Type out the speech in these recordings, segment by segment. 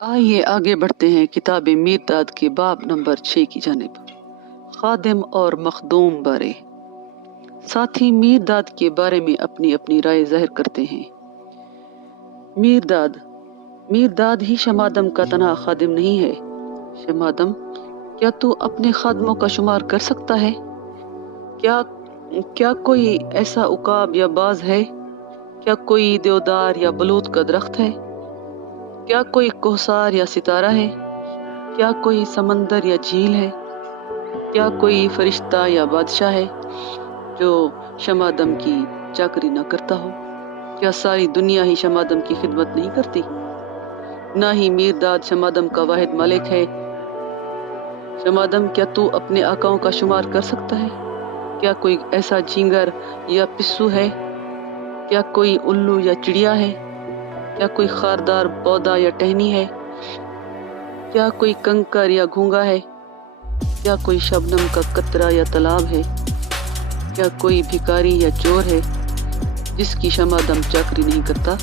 आइए आगे बढ़ते हैं किताब मीरदाद के बाब नंबर 6 की जानिब। खादिम और मखदूम बारे। साथी मीरदाद के बारे में अपनी अपनी राय जाहिर करते हैं। मीरदाद ही शमादम का तन्हा खादिम नहीं है। शमादम, क्या तू अपने खादमों का शुमार कर सकता है? क्या क्या कोई ऐसा उकाब या बाज है? क्या कोई देवदार या बलूत का दरख्त है? क्या कोई कोहसार या सितारा है? क्या कोई समंदर या झील है? क्या कोई फरिश्ता या बादशाह है जो शमादम की चाकरी न करता हो? क्या सारी दुनिया ही शमादम की खिदमत नहीं करती? ना ही मीरदाद शमादम का वाहिद मालिक है। शमादम, क्या तू अपने आकाओं का शुमार कर सकता है? क्या कोई ऐसा झींगर या पिस्सू है? क्या कोई उल्लू या चिड़िया है? क्या कोई खारदार पौधा या टहनी है? क्या कोई कंकर या घूंगा है? क्या कोई शबनम का कतरा या तालाब है? क्या कोई भिखारी या चोर है जिसकी शमादम चाकरी नहीं करता?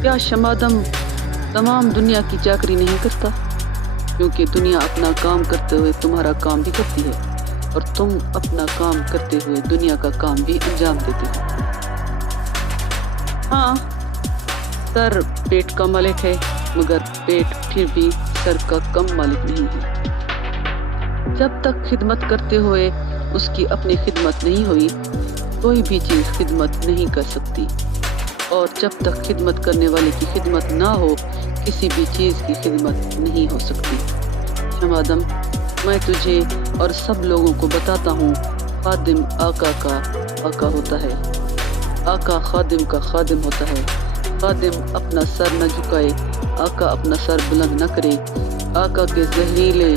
क्या शमादम तमाम दुनिया की चाकरी नहीं करता? क्योंकि दुनिया अपना काम करते हुए तुम्हारा काम भी करती है और तुम अपना काम करते हुए दुनिया का काम भी अंजाम देते हो। हाँ, सर पेट का मालिक है, मगर पेट फिर भी सर का कम मालिक नहीं है। जब तक खिदमत करते हुए उसकी अपनी खिदमत नहीं हुई, कोई भी चीज़ खिदमत नहीं कर सकती, और जब तक खिदमत करने वाले की खिदमत ना हो, किसी भी चीज़ की खिदमत नहीं हो सकती। शमादम, मैं तुझे और सब लोगों को बताता हूँ, खादिम आका का आका होता है, आका खादिम का खादिम होता है। खादिम अपना सर न झुकाए, आका अपना सर बुलंद न करे। आका के जहरीले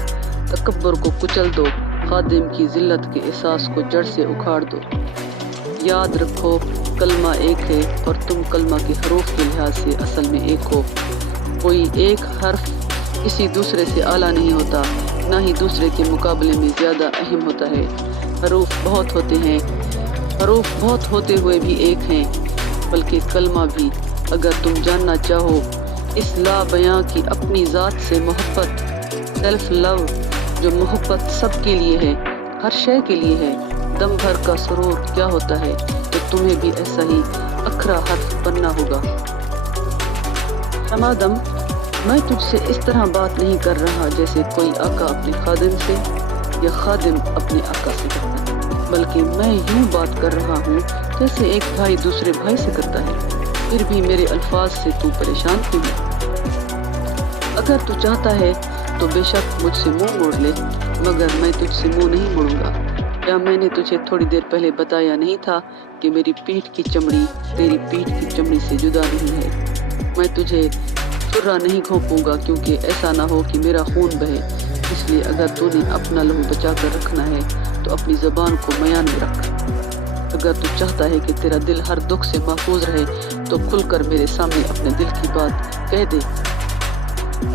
तकब्बुर को कुचल दो, खादिम की जिल्लत के एहसास को जड़ से उखाड़ दो। याद रखो, कलमा एक है और तुम कलमा के हरूफ के लिहाज से असल में एक हो। कोई एक हर्फ किसी दूसरे से आला नहीं होता, ना ही दूसरे के मुकाबले में ज़्यादा अहम होता है। हरूफ बहुत होते हैं, हरूफ बहुत होते हुए भी एक हैं, बल्कि कलमा भी। अगर तुम जानना चाहो इस ला बयां की अपनी ज़ात से मोहब्बत, सेल्फ लव, जो मोहब्बत सब के लिए है, हर शय के लिए है, दम भर का सुरूर क्या होता है, तो तुम्हें भी ऐसा ही अखरा हर्फ बनना होगा। शमादम, मैं तुझसे इस तरह बात नहीं कर रहा जैसे कोई आका अपने खादिम से या खादिम अपने आका से करता है, बल्कि मैं यूं बात कर रहा हूँ जैसे एक भाई दूसरे भाई से करता है। फिर भी मेरे अल्फाज से तू परेशान क्यों है? अगर तू चाहता है तो बेशक मुझसे मुंह मोड़ ले, मगर मैं तुझसे मुंह नहीं मोड़ूंगा। क्या मैंने तुझे थोड़ी देर पहले बताया नहीं था कि मेरी पीठ की चमड़ी तेरी पीठ की चमड़ी से जुदा नहीं है? मैं तुझे छुरा नहीं घोंपूंगा, क्योंकि ऐसा ना हो कि मेरा खून बहे। इसलिए अगर तूने अपना लहू बचा कर रखना है तो अपनी ज़बान को मयान में रख। अगर तू चाहता है कि तेरा दिल हर दुख से महफूज रहे तो खुलकर मेरे सामने अपने दिल की बात कह दे,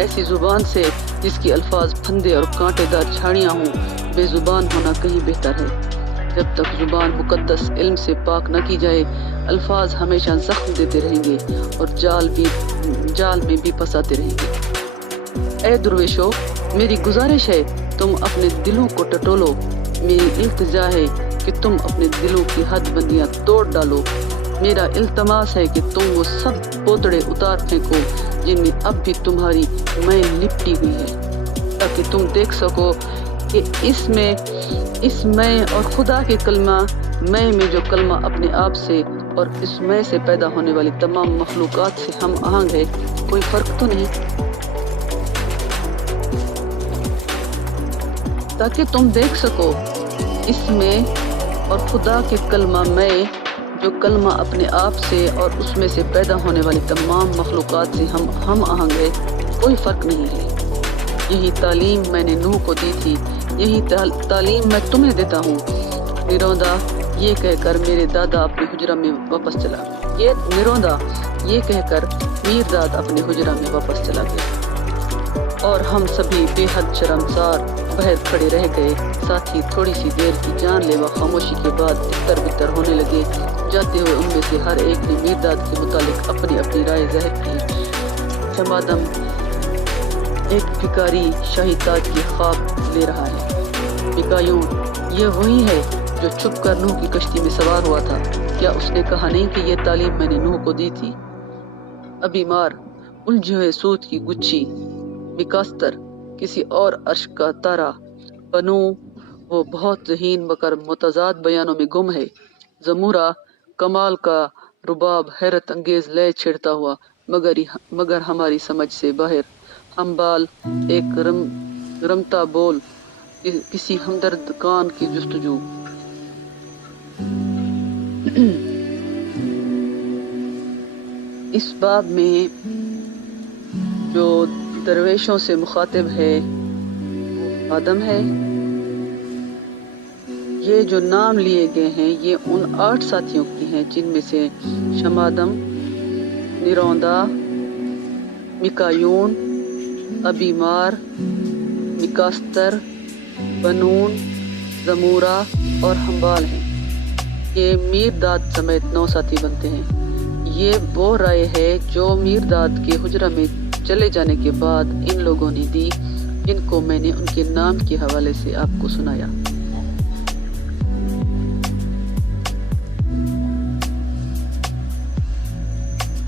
ऐसी जुबान से जिसकी अल्फाज फंदे और कांटेदार झाड़ियाँ हों। बेजुबान होना कहीं बेहतर है। जब तक जुबान मुकद्दस इल्म से पाक न की जाए, अल्फाज हमेशा जख्म देते रहेंगे और जाल में भी फंसाते रहेंगे। ए दुर्वेशो, मेरी गुजारिश है तुम अपने दिलों को टटोलो। मेरी इल्तिजा है कि तुम अपने दिलों की हद बंदियाँ तोड़ डालो। मेरा इल्तमास है कि तुम वो सब पोतड़े उतार फेंको जिनमें अब भी तुम्हारी मैं लिपटी हुई है, ताकि तुम देख सको कि इस मैं और खुदा के कलमा मैं में जो कलमा अपने आप से और इस मैं से पैदा होने वाली तमाम मखलूकात से हम आहंग है, कोई फर्क तो नहीं। ताकि तुम देख सको इसमें और खुदा के कलमा मैं जो कलमा अपने आप से और उसमें से पैदा होने वाली तमाम मखलूकात से हम आहंग है, कोई फ़र्क नहीं है। यही तालीम मैंने नूह को दी थी, यही तालीम मैं तुम्हें देता हूँ। निरौंदा ये कहकर मेरे दादा अपने हुजरा में वापस चला। ये कहकर मीरदाद अपने हुजरा में वापस चला गया और हम सभी बेहद शर्मसार बहर खड़े रह गए। साथ ही थोड़ी सी देर की जानलेवा खामोशी के बाद तितर बितर होने लगे। जाते हुए उनमें से हर एक ने मीरदाद के मुतालिक अपनी अपनी राय जाहिर की। شمادم ایک بھکاری شاہی تاج کی خواب لے رہا ہے۔ میکایون، یہ وہی ہے جو چھپ کر نوح کی کشتی میں سوار ہوا تھا۔ کیا اس نے کہا نہیں کہ یہ تعلیم میں نے نوح کو دی تھی؟ ابھی مار، الجھے ہوئے سوت کی گچھی، میکاستر، کسی اور عرش کا تارا، بنو، وہ بہت ذہین مگر متضاد بیانوں میں گم ہے۔ زمورہ، کمال کا رباب حیرت انگیز لے چھیڑتا ہوا مگر ہماری سمجھ سے باہر۔ ہمبال، ایک رمتا بول، کسی ہمدرد کان کی جستجو۔ اس باب میں جو درویشوں سے مخاطب ہے وہ آدم ہے۔ یہ جو نام لیے گئے ہیں یہ ان 8 ساتھیوں کی ہیں جن میں سے شمادم، نیروندا، میکایون، ابیمار، میکاستر، بنون، زمورہ اور ہمبال ہیں۔ یہ میرداد سمیت 9 ساتھی بنتے ہیں۔ یہ وہ رائے ہے جو میرداد کے حجرہ میں چلے جانے کے بعد ان لوگوں نے دی، جن کو میں نے ان کے نام کے حوالے سے آپ کو سنایا۔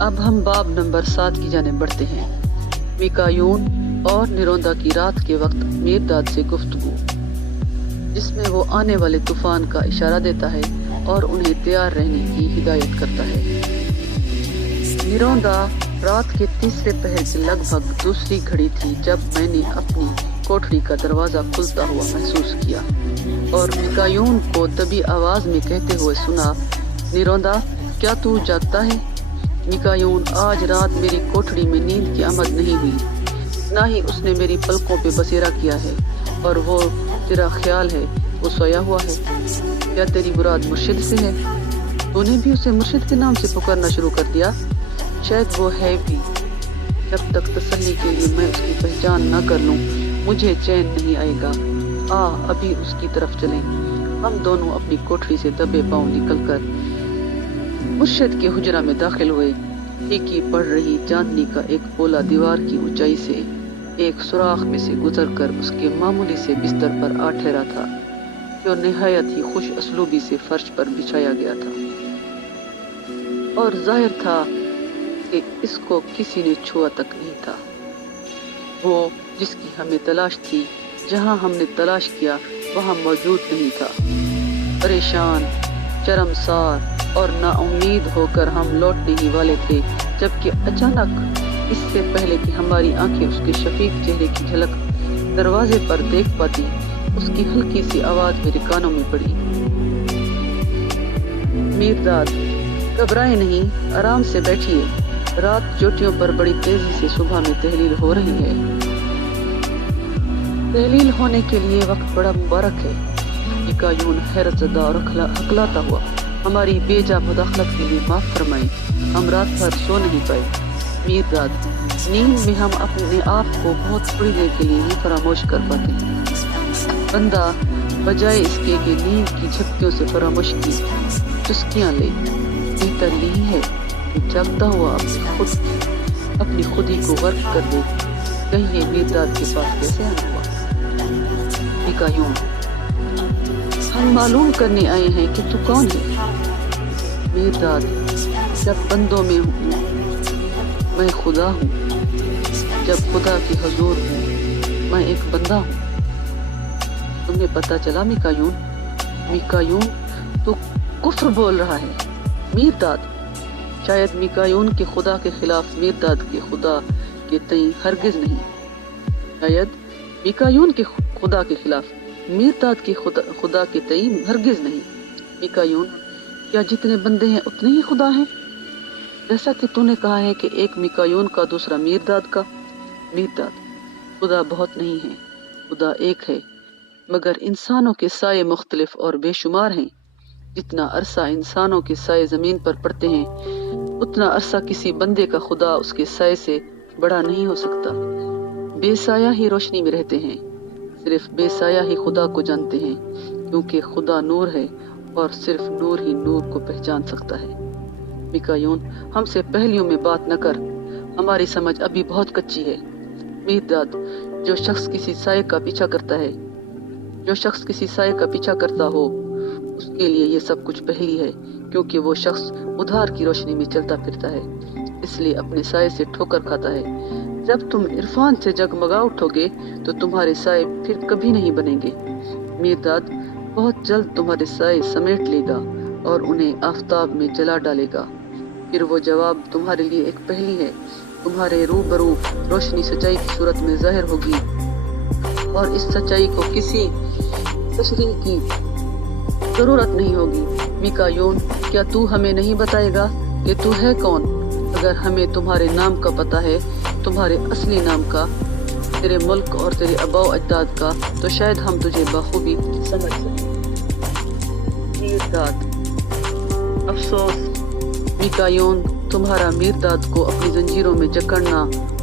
اب ہم باب نمبر 7 کی جانب بڑھتے ہیں۔ میکایون اور نیروندا کی رات کے وقت میرداد سے گفتگو، جس میں وہ آنے والے طوفان کا اشارہ دیتا ہے اور انہیں تیار رہنے کی ہدایت کرتا ہے۔ نیروندا، رات کے تیسرے پہر کی لگ بھگ دوسری گھڑی تھی جب میں نے اپنی کوٹھڑی کا دروازہ کھلتا ہوا محسوس کیا اور میکایون کو دبی آواز میں کہتے ہوئے سنا، نیروندا، کیا تو جاگتا ہے؟ میکایون، آج رات میری کوٹھڑی میں نیند کی آمد نہیں ہوئی، نہ ہی اس نے میری پلکوں پہ بسیرا کیا ہے، اور وہ تیرا خیال ہے وہ سویا ہوا ہے۔ کیا تیری مراد مرشد سے ہے؟ تو نے بھی اسے مرشد کے نام سے پکارنا شروع کر دیا؟ شاید وہ ہے بھی۔ جب تک تسلی کے لیے میں اس کی پہچان نہ کر لوں مجھے چین نہیں آئے گا۔ ابھی اس کی طرف چلیں۔ ہم دونوں اپنی کوٹھڑی سے دبے پاؤں نکل کر مرشد کے حجرہ میں داخل ہوئے۔ پھیکی پڑ رہی چاندنی کا ایک پولا دیوار کی اونچائی سے ایک سوراخ میں سے گزر کر اس کے معمولی سے بستر پر آ ٹھہرا تھا، جو نہایت ہی خوش اسلوبی سے فرش پر بچھایا گیا تھا، اور ظاہر تھا کہ اس کو کسی نے چھوا تک نہیں تھا۔ وہ جس کی ہمیں تلاش تھی، جہاں ہم نے تلاش کیا وہاں موجود نہیں تھا۔ پریشان، شرمسار اور نا امید ہو کر ہم لوٹنے ہی والے تھے، جبکہ اچانک اس سے پہلے کہ ہماری آنکھیں اس کے شفیق چہرے کی جھلک دروازے پر دیکھ پاتی، اس کی ہلکی سی آواز میرے کانوں میں پڑی، میرداد، گھبرائے نہیں، آرام سے بیٹھیے، رات چوٹیوں پر بڑی تیزی سے صبح میں تحلیل ہو رہی ہے۔ تحلیل ہونے کے لیے وقت بڑا مبارک ہے۔ میکایون حیرت زدہ اور ہکلاتا ہوا، ہماری بے جا مداخلت کے لیے معاف فرمائیں، ہم رات بھر سو نہیں پائے۔ میرداد، نیند میں ہم اپنے آپ کو بہت تھوڑی دیر کے لیے ہی فراموش کر پاتے ہیں۔ بندہ بجائے اس کے کہ نیند کی جھپکیوں سے فراموش کی چسکیاں لے، بہتر یہی ہے کہ جاگتا ہوا اپنی خودی کو غرق کر دے۔ کہیے میرداد کے پاس کیسے آنا ہوا؟ میکایون، ہم معلوم کرنے آئے ہیں کہ تو کون ہے۔ میرداد، جب بندوں میں ہوں میں خدا ہوں، جب خدا کی حضور ہوں میں ایک بندہ ہوں۔ تمہیں پتہ چلا میکایون؟ میکایون، تو کفر بول رہا ہے۔ میرداد، شاید میکایون کے خدا کے خلاف میرداد کے خدا کے تئیں ہرگز نہیں، شاید میکایون کے خدا کے خلاف میرداد کے خدا کے تئیں ہرگز نہیں۔ میکایون، کیا جتنے بندے ہیں اتنے ہی خدا ہیں؟ جیسا کہ تو نے کہا ہے کہ ایک میکایون کا دوسرا میرداد کا۔ میرداد، خدا بہت نہیں ہے، خدا ایک ہے، مگر انسانوں کے سائے مختلف اور بے شمار ہیں۔ جتنا عرصہ انسانوں کے سائے زمین پر پڑتے ہیں اتنا عرصہ کسی بندے کا خدا اس کے سائے سے بڑا نہیں ہو سکتا۔ بے سایہ ہی روشنی میں رہتے ہیں، صرف بے سایہ ہی خدا کو جانتے ہیں، کیونکہ خدا نور ہے اور صرف نور ہی نور کو پہچان سکتا ہے۔ میکایون، ہم سے پہلیوں میں بات نہ کر، हमारी समझ अभी बहुत कच्ची है। मीरदाद, जो शख्स किसी साये का पीछा करता है, जो शख्स किसी साये का पीछा करता हो, उसके लिए ये सब कुछ पहेली है, क्योंकि वो शख्स उधार की रोशनी में चलता फिरता है, इसलिए अपने साये से ठोकर खाता है। जब तुम इरफान से जगमगा उठोगे तो तुम्हारे साये फिर कभी नहीं बनेंगे। मीरदाद बहुत जल्द तुम्हारे साये समेट लेगा और उन्हें आफताब में जला डालेगा। फिर वो जवाब तुम्हारे लिए एक पहेली है, तुम्हारे रूबरू रोशनी सच्चाई की सूरत में ज़ाहिर होगी, और इस सच्चाई को किसी तशरीह की जरूरत नहीं होगी। मिकायोन, क्या तू हमें नहीं बताएगा कि तू है कौन? अगर हमें तुम्हारे नाम का पता है, तुम्हारे असली नाम का, तेरे मुल्क और तेरे आबाओ अजदाद का, तो शायद हम तुझे बखूबी समझ सकें। मीरदाद, अफसोस मिकायोन, तुम्हारा मीरदाद को अपनी जंजीरों में जकड़ना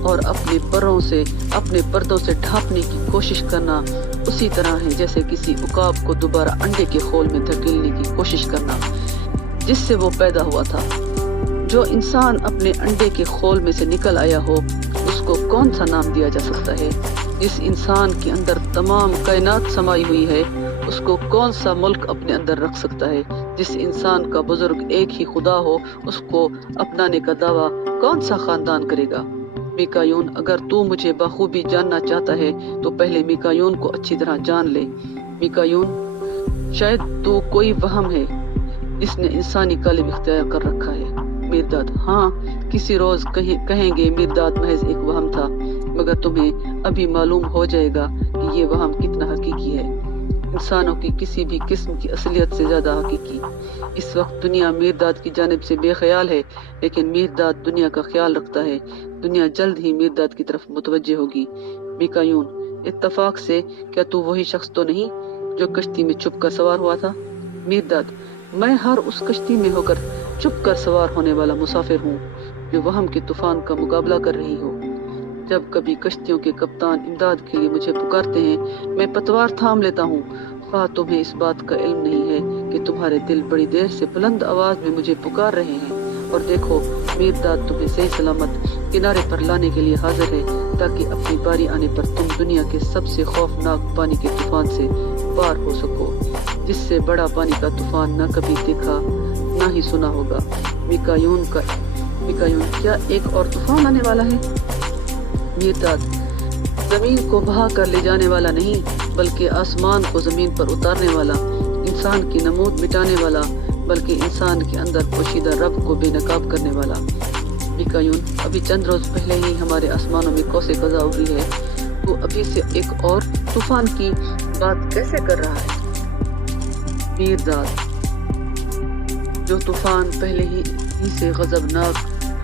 और अपने पर्दों से ढांपने की कोशिश करना उसी तरह है जैसे किसी उकाब को दोबारा अंडे के खोल में धकेलने की कोशिश करना जिससे वो पैदा हुआ था। जो इंसान अपने अंडे के खोल में से निकल आया हो, उसको कौन सा नाम दिया जा सकता है? जिस इंसान के अंदर तमाम कायनात समाई हुई है, उसको कौन सा मुल्क अपने अंदर रख सकता है? जिस इंसान का बुजुर्ग एक ही खुदा हो, उसको अपनाने का दावा कौन सा खानदान करेगा? मिकायोन, अगर तू मुझे बखूबी जानना चाहता है तो पहले मिकायोन को अच्छी तरह जान ले। मिकायोन, शायद तू कोई वहम है जिसने इंसानी कालिब इख्तियार कर रखा है। मीरदाद, हाँ, किसी रोज कहेंगे मीरदाद महज एक वहम था, मगर तुम्हें अभी मालूम हो जाएगा कि ये वहम कितना हकीकी है, इंसानों की किसी भी किस्म की असलियत से ज्यादा हकीकी। इस वक्त दुनिया मीरदाद की जानिब से बेख्याल है, लेकिन मीरदाद दुनिया का ख्याल रखता है। दुनिया जल्द ही मीरदाद की तरफ मुतवज्जे होगी। मिकायोन, इत्तफाक से क्या तू वही शख्स तो नहीं जो कश्ती में छुप कर सवार हुआ था? मीरदाद, मैं हर उस कश्ती में होकर छुप कर सवार होने वाला मुसाफिर हूँ जो वहम के तूफान का मुकाबला कर रही हो। जब कभी कश्तियों के कप्तान इमदाद के लिए मुझे पुकारते हैं, मैं पतवार थाम लेता हूँ। ख्वाह तुम्हें इस बात का इल्म नहीं है कि तुम्हारे दिल बड़ी देर से बुलंद आवाज में मुझे पुकार रहे हैं, और देखो मीरदाद तुम्हें सही सलामत किनारे पर लाने के लिए हाजिर है, ताकि अपनी बारी आने पर तुम दुनिया के सबसे खौफनाक पानी के तूफान से पार हो सको, जिससे बड़ा पानी का तूफान न कभी देखा ना ही सुना होगा। मिकायोन, क्या एक और तूफान आने वाला है? मीरदाद, जमीन को बहा कर ले जाने वाला नहीं, बल्कि आसमान को जमीन पर उतारने वाला, इंसान की नमूद मिटाने वाला, बल्कि इंसान के अंदर पोशीदा रब को बेनकाब करने वाला। मिकायोन, अभी चंद रोज पहले ही हमारे आसमानों में कौसे कज़ा उगरी है, तो अभी से एक और तूफान की बात कैसे कर रहा है? मीरदाद, जो तूफान पहले ही से गजबनाक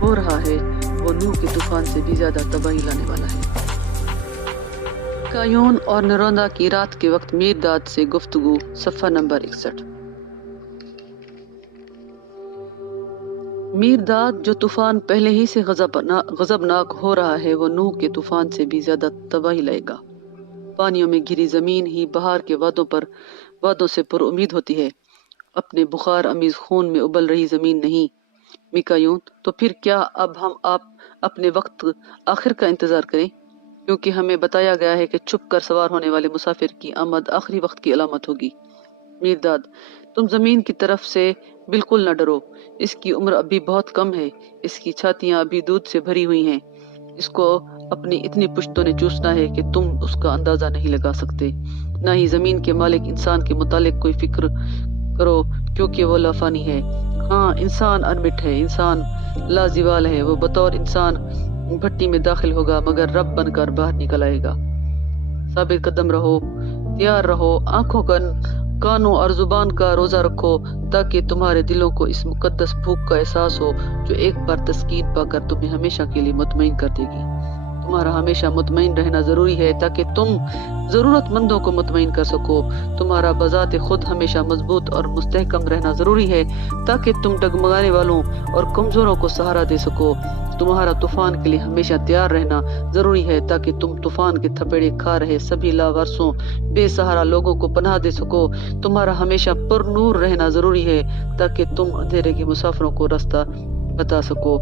हो रहा है, वो नूह के तूफान से भी ज्यादा तबाही लाने वाला है। कायोन और नरोंदा की रात के वक्त मीरदाद से गुफ्तगू, सफ़ा नंबर 61। मीरदाद, जो तूफान पहले ही से गजबनाक हो रहा है, वो नूह के तूफान से भी ज्यादा तबाही लाएगा। पानियों में घिरी जमीन ही बहार के वादों से पुरुम्मीद होती है, अपने बुखार अमीज खून में उबल रही जमीन नहीं। मिकायोन, तो फिर क्या अब हम अपने वक्त आखिर का इंतजार करें, क्योंकि हमें बताया गया है कि छुप कर सवार होने वाले मुसाफिर की आमद आखिरी वक्त की अलामत होगी। मीरदाद, तुम जमीन की तरफ से बिल्कुल न डरो, इसकी उम्र अभी बहुत कम है, इसकी छातियां अभी दूध से भरी हुई हैं, इसको अपनी इतनी पुश्तों ने चूसना है कि तुम उसका अंदाजा नहीं लगा सकते। न ही जमीन के मालिक इंसान के मुतालिक कोई फिक्र करो, क्योंकि वो लाफानी है। हाँ, इंसान अनमिट है, इंसान लाजिवाल है, वो बतौर इंसान भट्टी में दाखिल होगा मगर रब बनकर बाहर निकल आएगा। साबित कदम रहो, तैयार रहो, आंखों कानों और जुबान का रोजा रखो, ताकि तुम्हारे दिलों को इस मुकद्दस भूख का एहसास हो जो एक बार तस्कीन पाकर तुम्हें हमेशा के लिए मुतमईन कर देगी। तुम्हारा हमेशा मुतमईन रहना जरूरी है ताकि तुम जरूरतमंदों को मुतमईन कर सको। तुम्हारा बजाते खुद हमेशा मजबूत और मुस्तहकम रहना जरूरी है ताकि तुम डगमगाने वालों और कमजोरों को सहारा दे सको। तुम्हारा तूफान के लिए हमेशा तैयार रहना जरूरी है ताकि तुम तूफान के थपेड़े खा रहे सभी लावारसों बेसहारा लोगों को पनाह दे सको। तुम्हारा हमेशा पुरनूर रहना जरूरी है ताकि तुम अंधेरे के मुसाफिरों को रास्ता बता सको।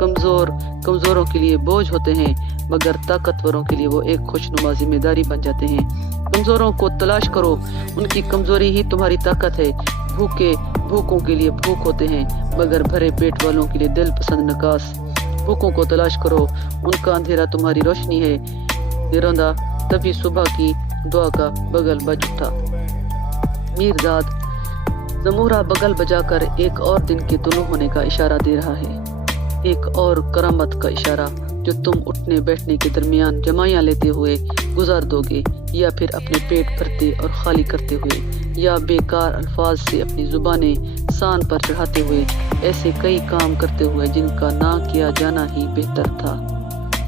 कमजोरों के लिए बोझ होते हैं, मगर ताकतवरों के लिए वो एक खुशनुमा जिम्मेदारी बन जाते हैं। कमजोरों को तलाश करो, उनकी कमजोरी ही तुम्हारी ताकत है। भूखों के लिए भूख होते हैं, मगर भरे पेट वालों के लिए दिल पसंद नकास। भूखों को तलाश करो, उनका अंधेरा तुम्हारी रोशनी है। निरोंदा तभी सुबह की दुआ का बगल बज उठा। मीरजाद जमूरा बगल बजाकर एक और दिन के तुलू होने का इशारा दे रहा है, एक और करामत का इशारा जो तुम उठने बैठने के दरमियान जमाइयाँ लेते हुए गुजार दोगे, या फिर अपने पेट भरते और खाली करते हुए, या बेकार अल्फाज से अपनी जुबानें सान पर चढ़ाते हुए, ऐसे कई काम करते हुए जिनका ना किया जाना ही बेहतर था,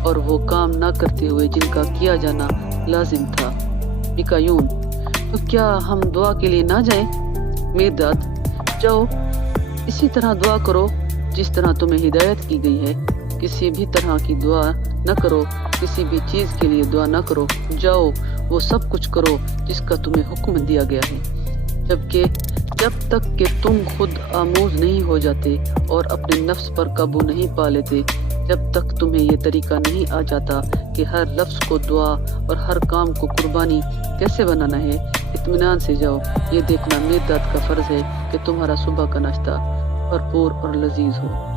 और वो काम ना करते हुए जिनका किया जाना लाजिम था। मिकायूम, तो क्या हम दुआ के लिए ना जाएं? मीरजाद, जाओ, इसी तरह दुआ करो जिस तरह तुम्हें हिदायत की गई है। किसी भी तरह की दुआ न करो, किसी भी चीज के लिए दुआ न करो। जाओ, वो सब कुछ करो जिसका तुम्हें हुक्म दिया गया है। जब तक कि तुम खुद आमूज नहीं हो जाते और अपने नफ्स पर काबू नहीं पा लेते, जब तक तुम्हें ये तरीका नहीं आ जाता कि हर लफ्ज को दुआ और हर काम को कुर्बानी कैसे बनाना है, इत्मीनान से जाओ। ये देखना मीरजाद का फर्ज है कि तुम्हारा सुबह का नाश्ता भरपूर और लजीज हो।